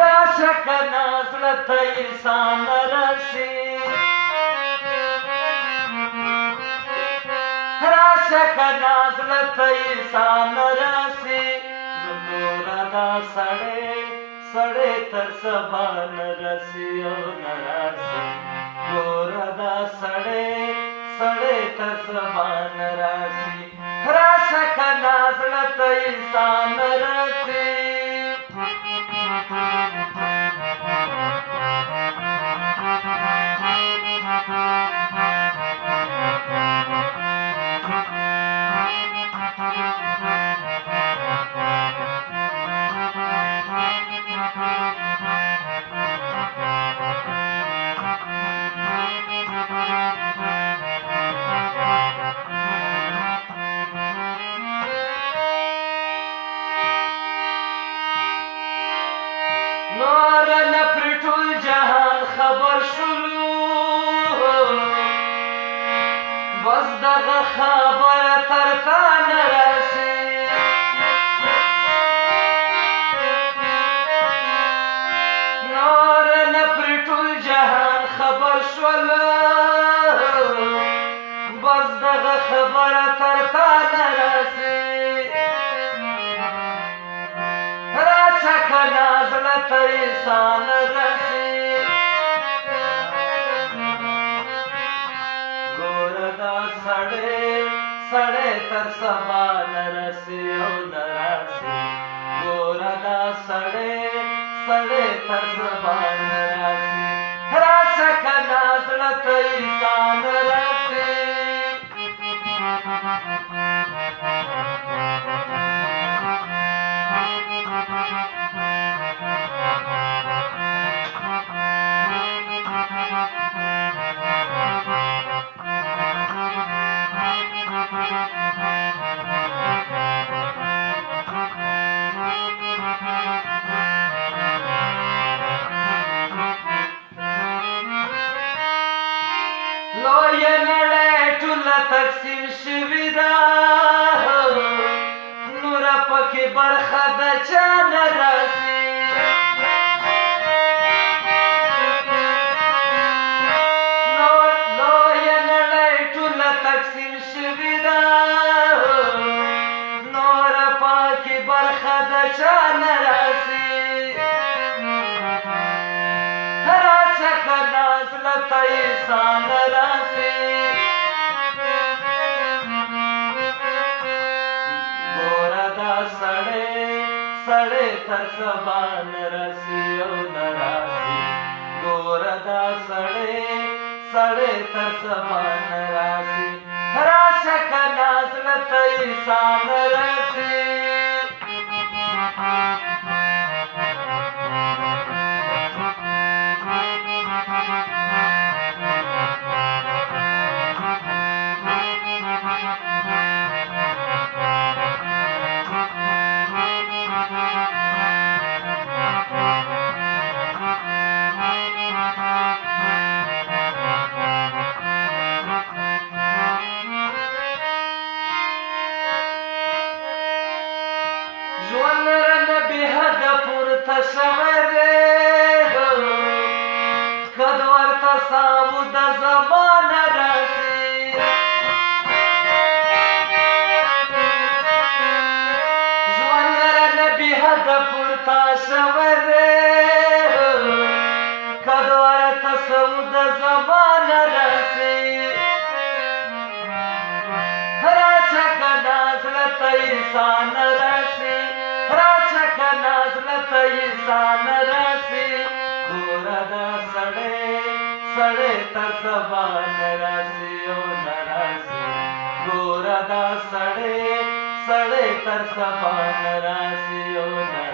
راشه کنه زړه ته انسان رسي راشه کنه زړه ته انسان رسي نوره دا سړی سړی تر سبا نه رسي او نه رسي نوره دا سړی سړی تر سبا نه رسي راشه کنه زړه ته انسان رسي نور نه پرې ټول جهان خبر شولو بس دغه خبره تر تا نه رسي نور نه پرې ټول جهان خبر شولو بس دغه خبره تر تا نه رسي ته انسان رسي ګوره دا سړی سړی تر سبا نه رسي او نه رسي ګوره دا سړی سړی تر سبا نه رسي راشه کنه زړه ته انسان رسي لویه نړۍ ټوله تقسیم شوې ده نوره پکې برخه د چا نه رسي لویه نړۍ ټوله تقسیم شوې ده نوره پکې برخه د چا نه رسي راشه کنه زړه ته انسان رسي ګوره دا سړی سړی تر سبا نه رسي او نه رسي ګوره دا سړی سړی تر سبا نه رسي راشه کنه زړه ته انسان رسي ژوند رانه بې حده پورته شوی دی قد ورته ساو د زمانه رسي ژوند رانه بې حده پورته شوی دی قد ورته ساو د زمانه رسي راشه کنه زړه ته انسان رسي راشه کنه زړه ته انسان رسي ګوره دا سړی سړی تر سبا نه رسي او نه رسي ګوره دا سړی سړی تر سبا نه رسي او نه